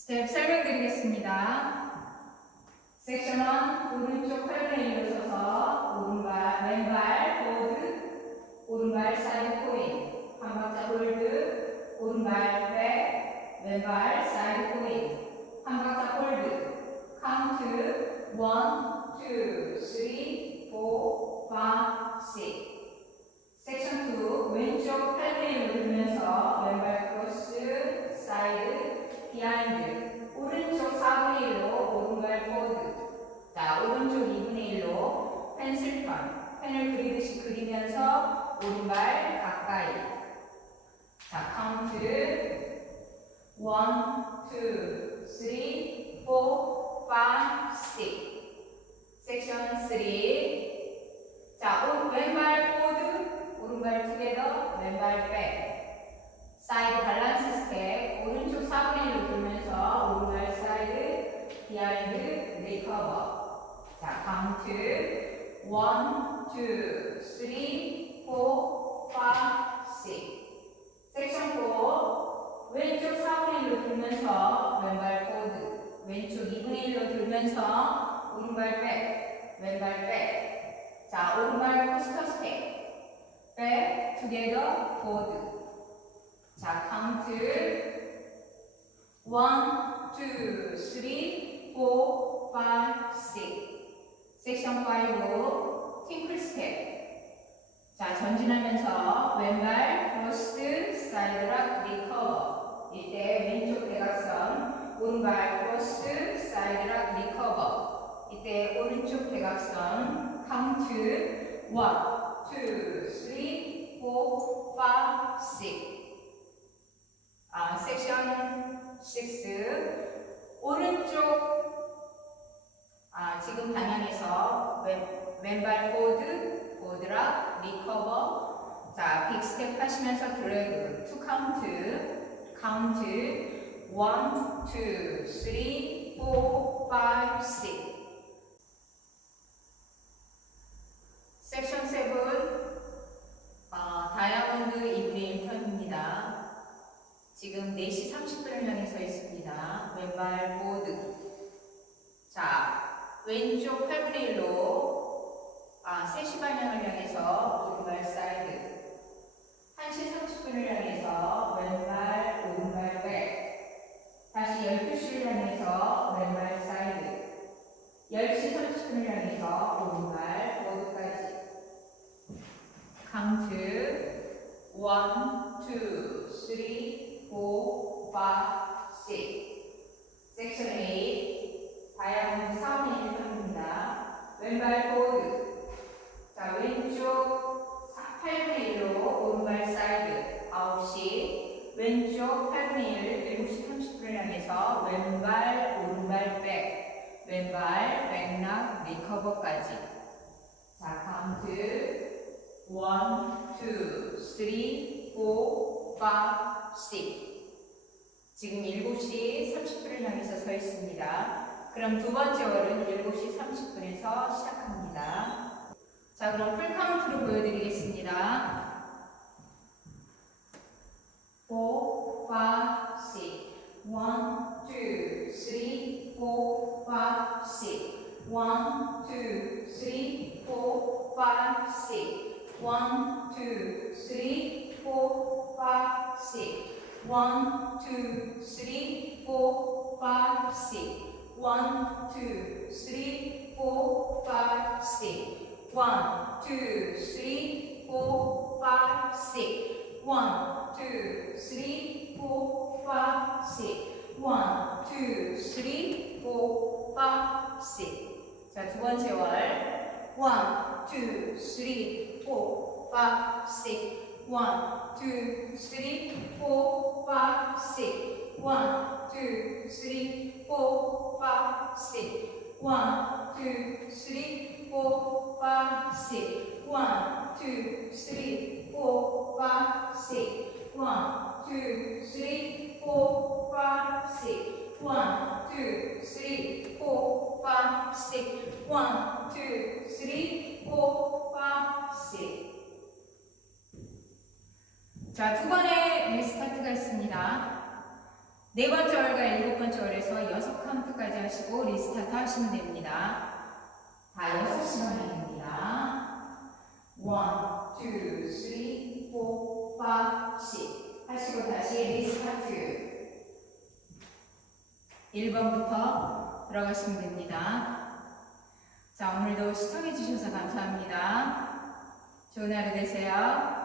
스텝 설명드리겠습니다. 섹션 1, 오른쪽 8분의 1로 서서 왼발 포워드, 오른발 사이드 포인, 한 박자 홀드, 오른발 백, 왼발 사이드 포인, 한 박자 홀드, 카운트 1, 2, 3, 4, 5, 6. 섹션 2, 왼쪽 8분의 1로 돌면서 왼발 크로스, 사이드, 비하인드, 오른쪽 4분의 1로 오른발 포워드. 자, 오른쪽 2분의 1로 펜슬턴, 펜을 그리듯이 그리면서 오른발 가까이. 자, 카운트 1, 2, 3, 4, 5, 6. 섹션 3. 자, 왼발 포워드, 오른발 투게더, 왼발 백. 사이드 밸런스 스텝, 오른쪽 4분의 1로 돌면서 오른발 사이드, 비하인드, 리커버. 자, 카운트 1, 2, 3, 4, 5, 6. 섹션 4, 왼쪽 4분의 1로 돌면서 왼발 포워드, 왼쪽 2분의 1로 돌면서 오른발 백, 왼발 백. 자, 오른발 코스터 스텝, 백, 투게더, 포워드. 자, 카운트 1, 2, 3, 4, 5, 6. 섹션 5, 팅클 스텝. 자, 전진하면서 왼발 크로스, 사이드락, 리커버. 이때 왼쪽 대각선, 오른발 크로스, 사이드락, 리커버. 이때 오른쪽 대각선, 카운트 1, 2, 3, 4, 5, 6. 섹션 6, 오른쪽 지금 방향에서 왼발 포워드락, 리커버. 자, 빅 스텝 하시면서 드래그, 투 카운트, 1, 2, 3, 4, 5, 6. 섹션 7, 다이아몬드 2분의 1 턴입니다. 지금 4시 30분을 향해 서 있습니다. 왼발 포워드. 자, 왼쪽 8분의 1로 3시 방향을 향해서 오른발 사이드. 1시 30분을 향해서 왼발, 오른발 백. 다시 12시를 향해서 왼발 사이드. 10시 30분을 향해서 오른발 포워드까지. 카운트 1, 2, 3, 4, 5, 6. 섹션 8, 다이아몬드 4분의 1 턴입니다. 왼발 포워드. 자, 왼쪽 8분의 1로 오른발 사이드, 9시. 왼쪽 8분의 1, 7시 30분을 향해서 왼발, 오른발 백. 왼발, 백락, 리커버까지. 자, 카운트 1, 2, 3, 4, 5, 6. 지금 7시 30분을 향해서 서 있습니다. 그럼 두 번째 월은 7시 30분에서 시작합니다. 자, 그럼 풀카운트로 보여드리겠습니다. 4, 5, 6. 1, 2, 3, 4, 5, 6. 1, 2, 3, 4, 5, 6. 1, 2, 3, 4, 5, 6. 1, 2, 3, 4, 5, 6. 1, 2, 3, 4, 5, 6. 1, 2, 3, 4, 5, 6. 1, 2, 3, 4, 5, 6. 1, 2, 3, 4, 5, 6. 자, 두 번째 월. 1, 2, 3, 4, 5, 6. 1, 2, 3, 4, 5, 6. 1, 2, 3, 4, 5, 6. 1, 2, 3, 4, 5, 6. 1, 2, 3, 4, 5, 6. 1, 2, 3, 4, 5, 6. 1, 2, 3, 4, 5, 6. 1, 2, 3, 4, 5, 6. 1, 2, 3, 4, 5, 6. 자, 두 번의 리스타트가 있습니다. 4번째 월과 7번째 월에서 6카운트까지 하시고 리스타트 하시면 됩니다. 다 6시간입니다. 1, 2, 3, 4, 5, 6 하시고 다시 리스타트 1번부터 들어가시면 됩니다. 자, 오늘도 시청해 주셔서 감사합니다. 좋은 하루 되세요.